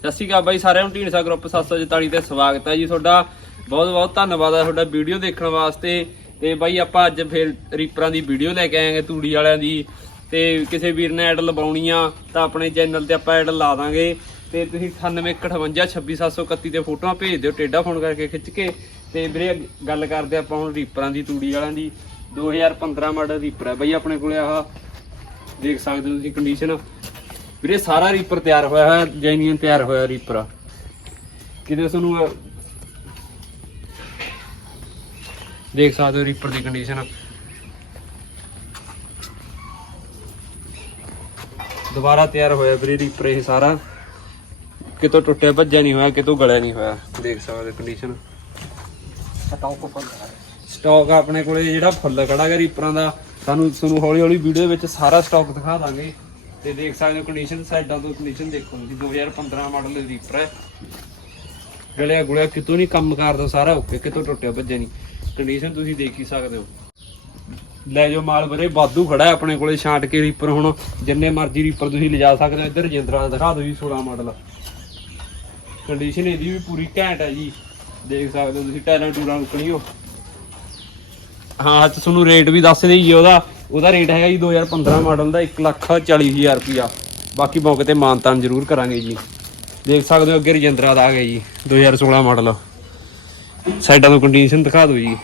ਸਤਿ ਸ਼੍ਰੀ ਅਕਾਲ ਬਾਈ ਸਾਰਿਆਂ ਨੂੰ, ਢੀਂਡਸਾ ਗਰੁੱਪ 744 ਤੇ ਸਵਾਗਤ ਹੈ ਜੀ ਤੁਹਾਡਾ। ਬਹੁਤ ਬਹੁਤ ਧੰਨਵਾਦ ਹੈ ਤੁਹਾਡਾ ਵੀਡੀਓ ਦੇਖਣ ਵਾਸਤੇ। ਤੇ ਬਾਈ ਆਪਾਂ ਅੱਜ ਫਿਰ ਰੀਪਰਾਂ ਦੀ ਵੀਡੀਓ ਲੈ ਕੇ ਆਏਗੇ ਤੂੜੀ ਵਾਲਿਆਂ ਦੀ। ਤੇ ਕਿਸੇ ਵੀਰ ਨੇ ਐਡ ਲਵਾਉਣੀ ਆ, ਤਾਂ ਆਪਣੇ ਚੈਨਲ ਤੇ ਆਪਾਂ ਐਡ ਲਾ ਦਾਂਗੇ। ਤੇ ਤੁਸੀਂ 9815562731 ਤੇ ਫੋਟੋਆਂ ਭੇਜ ਦਿਓ ਟੇਡਾ ਫੋਨ ਕਰਕੇ ਖਿੱਚ ਕੇ। ਤੇ ਵੀਰੇ, ਗੱਲ ਕਰਦੇ ਆਪਾਂ ਹੁਣ ਰੀਪਰਾਂ ਦੀ, ਤੂੜੀ ਵਾਲਿਆਂ ਦੀ। 2015 ਮਾਡਲ ਰੀਪਰ ਹੈ ਬਾਈ ਆਪਣੇ ਕੋਲੇ ਆਹ। ਦੇਖ ਸਕਦੇ ਹੋ ਤੁਸੀਂ ਕੰਡੀਸ਼ਨ ਵੀਰੇ ਸਾਰਾ ਰੀਪਰ ਤਿਆਰ ਹੋਇਆ ਹੈ ਜੈਨੂਇਨ ਤਿਆਰ ਹੋਇਆ ਰੀਪਰ ਆ। ਕਿਤੇ ਤੁਹਾਨੂੰ ਅਹ, ਦੇਖ ਸਕਦੇ ਹੋ ਰੀਪਰ ਦੀ ਕੰਡੀਸ਼ਨ ਦੁਬਾਰਾ ਤਿਆਰ ਹੋਇਆ ਵੀਰੇ ਰੀਪਰ ਇਹ ਸਾਰਾ। ਕਿਤੋਂ ਟੁੱਟਿਆ ਭੱਜਿਆ ਨਹੀਂ ਹੋਇਆ ਕਿਤੋਂ ਗਲਿਆ ਨਹੀਂ ਹੋਇਆ। ਦੇਖ ਸਕਦੇ ਕੰਡੀਸ਼ਨ ਸਟਾਕ ਆਪਣੇ ਕੋਲੇ ਜਿਹੜਾ ਫੁੱਲ ਖੜਾ ਹੈ ਰੀਪਰਾਂ ਦਾ। ਸਾਨੂੰ ਤੁਹਾਨੂੰ ਹੌਲੀ ਹੌਲੀ ਵੀਡੀਓ ਵਿੱਚ ਸਾਰਾ ਸਟਾਕ ਦਿਖਾ ਦਾਂਗੇ। ਤੇ ਦੇਖ ਸਕਦੇ ਹੋ ਕੰਡੀਸ਼ਨ ਸਾਈਡਾਂ ਤੋਂ ਕੰਡੀਸ਼ਨ ਦੇਖੋ ਜੀ 2015 ਮਾਡਲ ਰੀਪਰ ਹੈ। ਗਲਿਆ ਗੁਲਿਆ ਕਿਤੋਂ ਨਹੀਂ ਕੰਮ ਕਰਦਾ, ਸਾਰਾ ਓਕੇ, ਕਿਤੋਂ ਟੁੱਟਿਆ, ਭੱਜਿਆ ਨਹੀਂ। ਕੰਡੀਸ਼ਨ ਤੁਸੀਂ ਦੇਖ ਹੀ ਸਕਦੇ ਹੋ। ਲੈ ਜਾਓ ਮਾਲ ਵੀਰੇ, ਵਾਧੂ ਖੜਾ ਹੈ ਆਪਣੇ ਕੋਲੇ, ਛਾਂਟ ਕੇ ਰੀਪਰ ਹੁਣ, ਜਿੰਨੇ ਮਰਜ਼ੀ ਰੀਪਰ ਤੁਸੀਂ ਲਿਜਾ ਸਕਦੇ ਹੋ। ਇੱਧਰ ਰਜਿੰਦਰਾ ਦਿਖਾ ਦਿਓ ਜੀ 16 ਮਾਡਲ ਕੰਡੀਸ਼ਨ ਇਹਦੀ ਵੀ ਪੂਰੀ ਘੈਂਟ ਹੈ ਜੀ। ਦੇਖ ਸਕਦੇ ਹੋ ਤੁਸੀਂ ਟੈਲੈਂਟ ਟੂਰਾਂ ਨਿਕਲੀਓ ਹਾਂ ਤੇ ਤੁਹਾਨੂੰ ਰੇਟ ਵੀ ਦੱਸ ਦਈਏ ਉਹਦਾ। ਉਹਦਾ ਰੇਟ ਹੈਗਾ ਜੀ 2015 ਮਾਡਲ ਦਾ 140000 ਰੁਪਿਆ ਬਾਕੀ ਮੌਕੇ ਤੇ ਮਾਨਤਾਨ ਜ਼ਰੂਰ ਕਰਾਂਗੇ ਜੀ। ਦੇਖ ਸਕਦੇ ਹੋ ਅੱਗੇ ਰਜਿੰਦਰਾ ਦਾ ਆ ਗਿਆ ਜੀ 2016 ਮਾਡਲ। ਸਾਈਡਾਂ ਤੋਂ ਕੰਡੀਸ਼ਨ ਦਿਖਾ ਦਿਓ ਜੀ।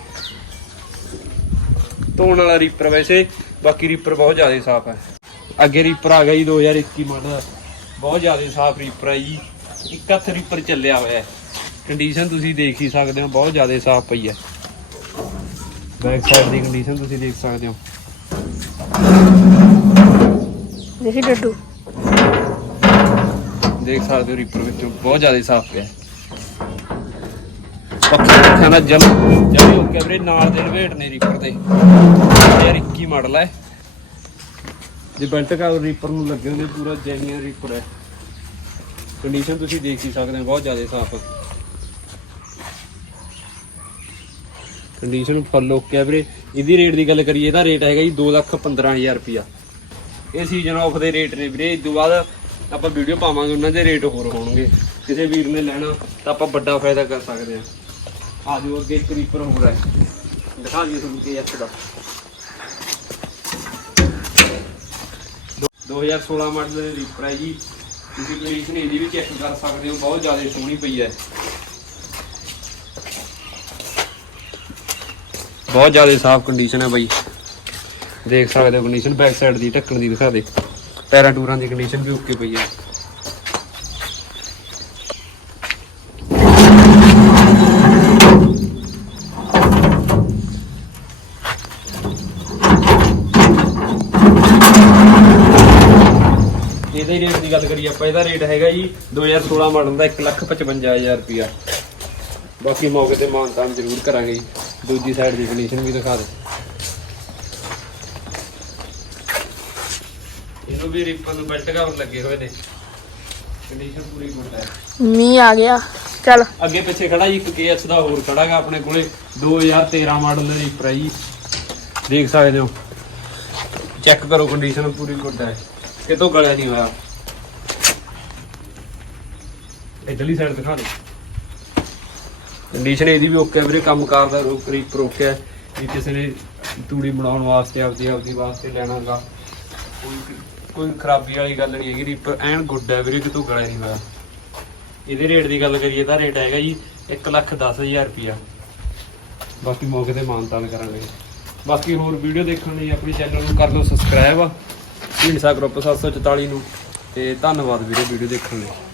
ਧੋਣ ਵਾਲਾ ਰੀਪਰ ਵੈਸੇ, ਬਾਕੀ ਰੀਪਰ ਬਹੁਤ ਜ਼ਿਆਦਾ ਸਾਫ਼ ਹੈ। ਅੱਗੇ ਰੀਪਰ ਆ ਗਿਆ ਜੀ 2021 ਮਾਡਲ। ਬਹੁਤ ਜ਼ਿਆਦਾ ਸਾਫ਼ ਰੀਪਰ ਹੈ ਜੀ। ਇੱਕ ਹੱਥ ਰੀਪਰ ਚੱਲਿਆ ਹੋਇਆ ਹੈ। ਕੰਡੀਸ਼ਨ ਤੁਸੀਂ ਦੇਖ ਹੀ ਸਕਦੇ ਹੋ, ਬਹੁਤ ਜ਼ਿਆਦਾ ਸਾਫ਼ ਪਈ ਹੈ। ਬੈਕ ਸਾਈਡ ਦੀ ਕੰਡੀਸ਼ਨ ਤੁਸੀਂ ਦੇਖ ਸਕਦੇ ਹੋ। ਦੇਖੀ ਡੱਡੂ? ਦੇਖ ਸਕਦੇ ਹੋ ਰੀਪਰ ਵਿੱਚੋਂ ਬਹੁਤ ਜ਼ਿਆਦਾ ਸਾਫ਼ ਪਿਆ। ਪੱਖੇ ਪੱਖਿਆਂ ਦਾ ਜਮ ਜਮੀ ਹੋ ਕੇ ਵੀਰੇ ਨਾਲ ਦੇ ਵੇਟ ਨੇ ਰੀਪਰ ਤੇ ਯਾਰ 21 ਮਾਡਲ ਹੈ ਜੇ ਬੈਲਟ ਕਾ ਰੀਪਰ ਨੂੰ ਲੱਗੇ ਹੁੰਦੇ ਪੂਰਾ ਜੈਨੂਇਨ ਰੀਪਰ ਹੈ ਕੰਡੀਸ਼ਨ ਤੁਸੀਂ ਦੇਖ ਹੀ ਸਕਦੇ ਹੋ ਬਹੁਤ ਜ਼ਿਆਦਾ ਸਾਫ਼ ਕੰਡੀਸ਼ਨ ਫੁੱਲ ਓਕੇ ਹੈ ਵੀਰੇ। ਇਹਦੀ ਰੇਟ ਦੀ ਗੱਲ ਕਰੀਏ ਇਹਦਾ ਰੇਟ ਹੈਗਾ ਜੀ 215000 ਰੁਪਿਆ ਇਹ ਸੀਜ਼ਨ ਆਫ ਦੇ ਰੇਟ ਨੇ ਵੀਰੇ, ਇਸ ਤੋਂ ਬਾਅਦ ਆਪਾਂ ਵੀਡੀਓ ਪਾਵਾਂਗੇ, ਉਹਨਾਂ ਦੇ ਰੇਟ ਹੋਰ ਹੋਣਗੇ। ਕਿਸੇ ਵੀਰ ਨੇ ਲੈਣਾ, ਤਾਂ ਆਪਾਂ ਵੱਡਾ ਫਾਇਦਾ ਕਰ ਸਕਦੇ ਹਾਂ। ਆ ਜਾਓ ਅੱਗੇ ਇੱਕ ਰੀਪਰ ਹੋਰ ਹੈ। ਦਿਖਾ ਦਈਏ ਤੁਹਾਨੂੰ ਕੀ ਐਸ ਦਾ। ਦੋ- 2016 ਮਾਡਲ ਦੇ ਰੀਪਰ ਹੈ ਜੀ। ਤੁਸੀਂ ਕੰਡੀਸ਼ਨ ਇਹਦੀ ਵੀ ਚੈੱਕ ਕਰ ਸਕਦੇ ਹੋ, ਬਹੁਤ ਜ਼ਿਆਦਾ ਸੋਹਣੀ ਪਈ ਹੈ। ਬਹੁਤ ਜ਼ਿਆਦਾ ਸਾਫ਼ ਕੰਡੀਸ਼ਨ ਹੈ ਬਾਈ। ਦੇਖ ਸਕਦੇ ਹੋ ਕੰਡੀਸ਼ਨ ਬੈਕ ਸਾਈਡ ਦੀ, ਢੱਕਣ ਦੀ ਦਿਖਾ ਦੇ। ਪੈਰਾਂ ਟੂਰਾਂ ਦੀ ਕੰਡੀਸ਼ਨ ਵੀ ਓਕੇ ਪਈ ਹੈ ਇਹਦੇ ਰੇਟ ਦੀ ਗੱਲ ਕਰੀਏ ਆਪਾਂ, ਇਹਦਾ ਰੇਟ ਹੈਗਾ ਜੀ 2016 ਮਾਡਲ ਦਾ 155000 ਰੁਪਿਆ ਬਾਕੀ ਮੌਕੇ ਤੇ ਮਾਨਤਾਨ ਜ਼ਰੂਰ ਕਰਾਂਗੇ ਜੀ। ਦੂਜੀ ਸਾਈਡ ਦੀ ਕੰਡੀਸ਼ਨ ਵੀ ਦਿਖਾ ਦੇ। ਇਹਨੂੰ ਵੀ ਰਿਪਨ ਨੂੰ ਬੈਲਟ ਕਵਰ ਲੱਗੇ ਹੋਏ ਨੇ। ਕੰਡੀਸ਼ਨ ਪੂਰੀ ਗੁੱਡ ਹੈ। ਮੀਂਹ ਆ ਗਿਆ। ਚੱਲ। ਅੱਗੇ ਪਿੱਛੇ ਖੜਾ ਜੀ ਇੱਕ KS ਦਾ ਹੋਰ ਖੜਾਗਾ ਆਪਣੇ ਕੋਲੇ। 2013 ਮਾਡਲ ਦਾ ਰੀਪਰ ਹੈ ਜੀ। ਦੇਖ ਸਕਦੇ ਹੋ। ਚੈੱਕ ਕਰੋ ਕੰਡੀਸ਼ਨ ਪੂਰੀ ਗੁੱਡ ਹੈ। ਕਿਤੋਂ ਗਲਿਆ ਨਹੀਂ ਹੋਇਆ। ਇਧਰਲੀ ਸਾਈਡ ਦਿਖਾ ਦੇ ਕੰਡੀਸ਼ਨ ਇਹਦੀ ਵੀ ਓਕੇ ਵੀਰੇ ਕੰਮ ਕਾਰ ਦਾ ਰੀਪਰ ਓਕੇ ਹੈ। ਜੇ ਕਿਸੇ ਨੇ ਤੂੜੀ ਬਣਾਉਣ ਵਾਸਤੇ ਆਪਦੀ ਆਪਦੀ ਵਾਸਤੇ ਲੈਣਾਗਾ। ਕੋਈ ਕੋਈ ਖਰਾਬੀ ਵਾਲੀ ਗੱਲ ਨਹੀਂ ਹੈਗੀ ਰੀਪਰ ਐਨ ਗੁੱਡ ਹੈ ਵੀਰੇ, ਕਿਤੋਂ ਗਲਿਆ ਨਹੀਂ ਹੋਇਆ। ਇਹਦੇ ਰੇਟ ਦੀ ਗੱਲ ਕਰੀਏ ਤਾਂ ਰੇਟ ਹੈਗਾ ਜੀ 110000 ਰੁਪਿਆ ਬਾਕੀ ਮੌਕੇ ਤੇ ਮਾਨਤਾਨ ਕਰਾਂਗੇ ਬਾਕੀ ਹੋਰ ਵੀਡੀਓ ਦੇਖਣ ਲਈ ਆਪਣੇ ਚੈਨਲ ਨੂੰ ਕਰ ਲਓ ਸਬਸਕ੍ਰਾਈਬ ਢੀਂਡਸਾ ਗਰੁੱਪ 744 ਨੂੰ। ਤੇ ਧੰਨਵਾਦ ਵੀਰੇ ਵੀਡੀਓ ਦੇਖਣ ਲਈ।